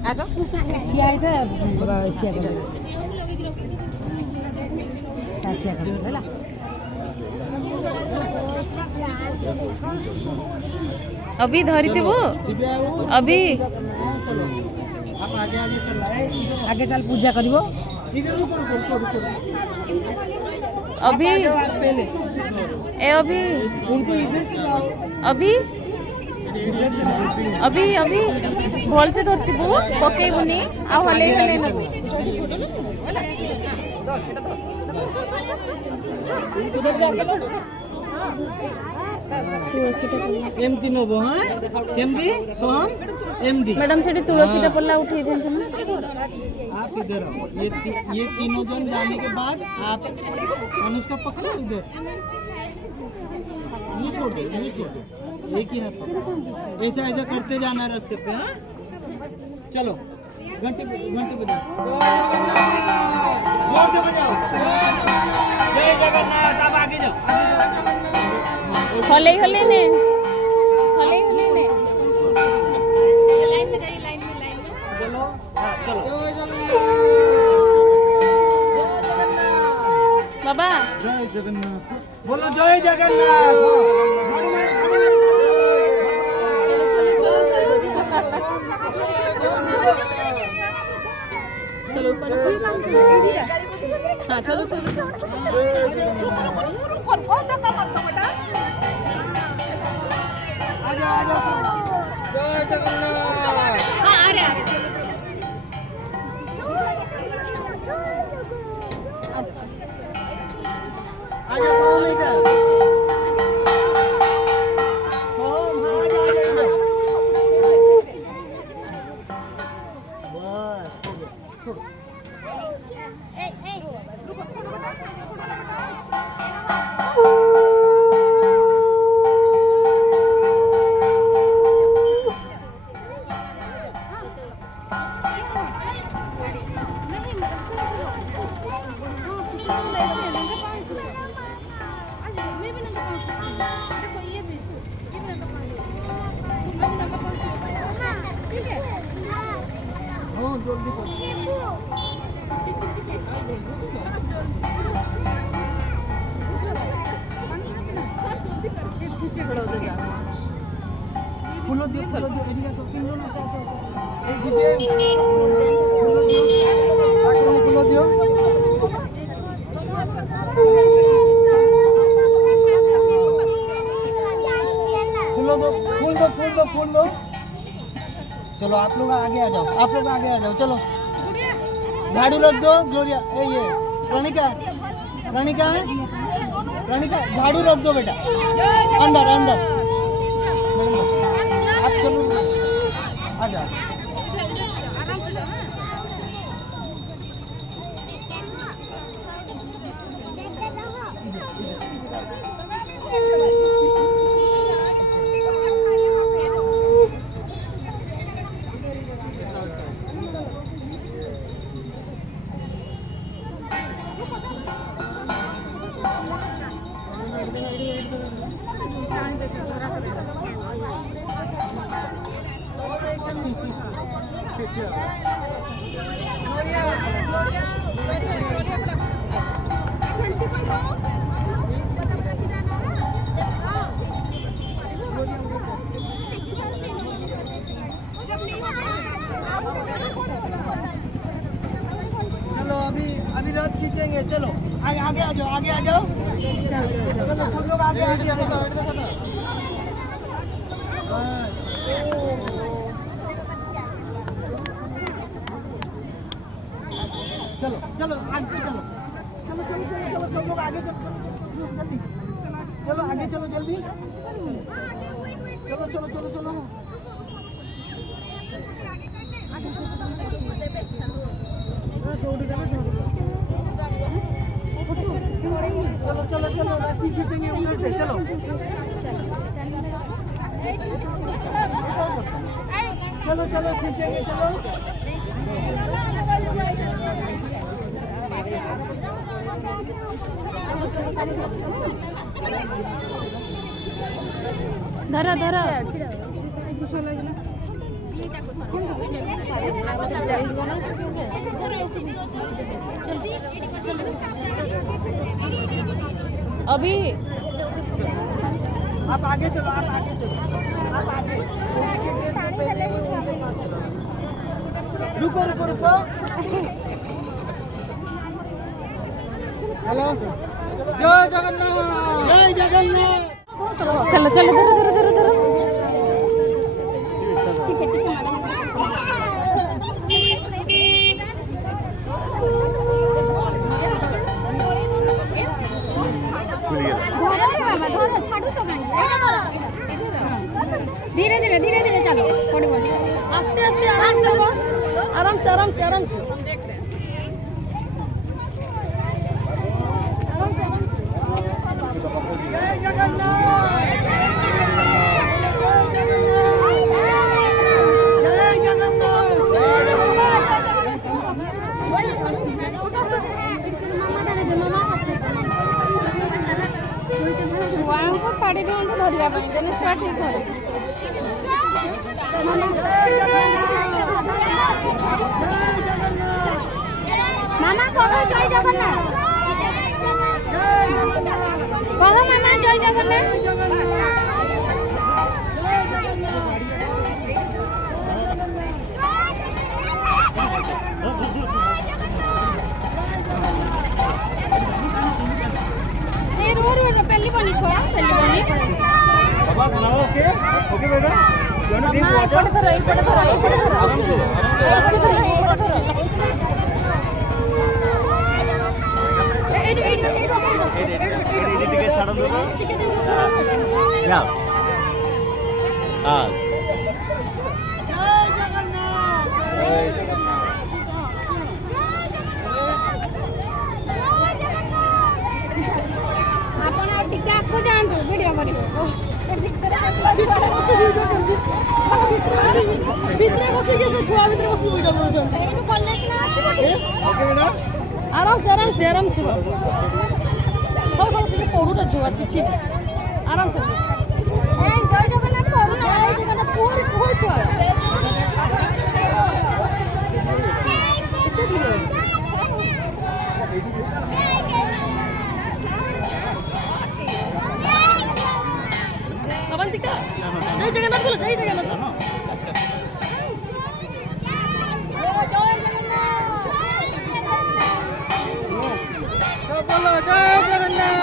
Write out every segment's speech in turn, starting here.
छिया अभी धरी थे वो अभी आप आगे आगे चल रहे हैं। आगे चल पूजा करिवो इधर रुको रुको रुको अभी पहले ए अभी उनको इधर से लाओ अभी इधर से लाओ। अभी अभी भल से धरती वो पकेबुनी आ हले हले न एमती नबो हां एमडी सोहम एमडी मैडम से तुलसी पल्ला उठे थे ना आप इधर आओ। ये तीनों जन जाने के बाद आप अनुष्का पकड़ो इधर ये छोड़ दो एक ही हाथ पकड़ो। ऐसा ऐसा करते जाना रास्ते पे हाँ चलो घंटे बजाओ जोर से बजाओ जय जगन्नाथ। अब आगे जाओ हले हले ने लाइन में चलो हाँ चलो बाबा जय जगन्नाथ बोलो जय जगन्नाथ। चलो ऊपर हाँ चलो जय जगन्नाथ। हाँ आ रहे आजा सोम इधर सोम हाँ आजा बस हो गया छोड़ो हाँ जल्दी करो फूलो दियो एडी का शॉपिंग लो ना एक फूलो दियो फूल दो चलो आप लोग आगे आ जाओ चलो झाड़ू रख दो ग्लोरिया ये रानिका झाड़ू रख दो बेटा अंदर आप चलो आ जाओ चलो अभी रथ खींचेंगे चलो आगे आ जाओ चलो सब लोग आगे आ जाओ चलो आगे चलो सब लोग आगे चलो जल्दी चलो आगे चलो जल्दी चलो चलो रस्सी खींचेंगे उधर से चलो खींचेंगे चलो धरा अभी आप आगे चलो, आप आगे चलो, आप आगे। रुको रुको रुको। हेलो, जय जगन्नाथ, जय जगन्नाथ। चलो चलो धरो धरो धरो धरो धीरे धीरे धीरे धीरे चलो थोड़ी बड़ी आस्ते आस्ते आराम से आराम से आराम से आराम से जय जगन्नाथ, जय ଛୁଆଙ୍କୁ ଛାଡ଼ି ଦିଅନ୍ତୁ ଧରିବା ପାଇଁ ଯେନେ ଛୁଆ ଠିକ୍ ଧରେ ମାମା କହ ଜୟ ଜଗନ୍ନାଥ କହ ମାମା ଜୟ ଜଗନ୍ନାଥ पहली बनी छुआ पहली बनी बाबा सुनाओ। ओके ओके बेटा, you want to drink water? पड़े तो रही आराम से ଟିକେ ଆଗକୁ ଯାଆନ୍ତୁ ଭିଡ଼ିଓ କରିବେ ଭିତରେ ବସିକି ସେ ଛୁଆ ଭିତରେ ବସିକି ଭିଡ଼ିଓ କରୁଛନ୍ତି ଏଇଠୁ କଲେଜ ନା ଆସିବ ओके बेटा। आराम से आराम से आराम से हो तुझे पढ़ू छुआ किसी आराम से जय जगन्नाथ पढ़ू ना जय जगन्नाथ पूरी पूरी छुआ अवंतिका जय जगन्नाथ बोलो जय जगन्नाथ बोलो जय जगन्नाथ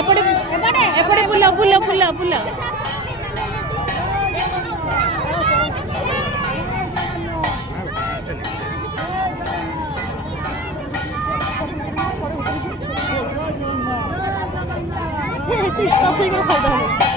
एपड़े एपड़े बुला बुला बुला बुला स्टॉप हो गया फायदा है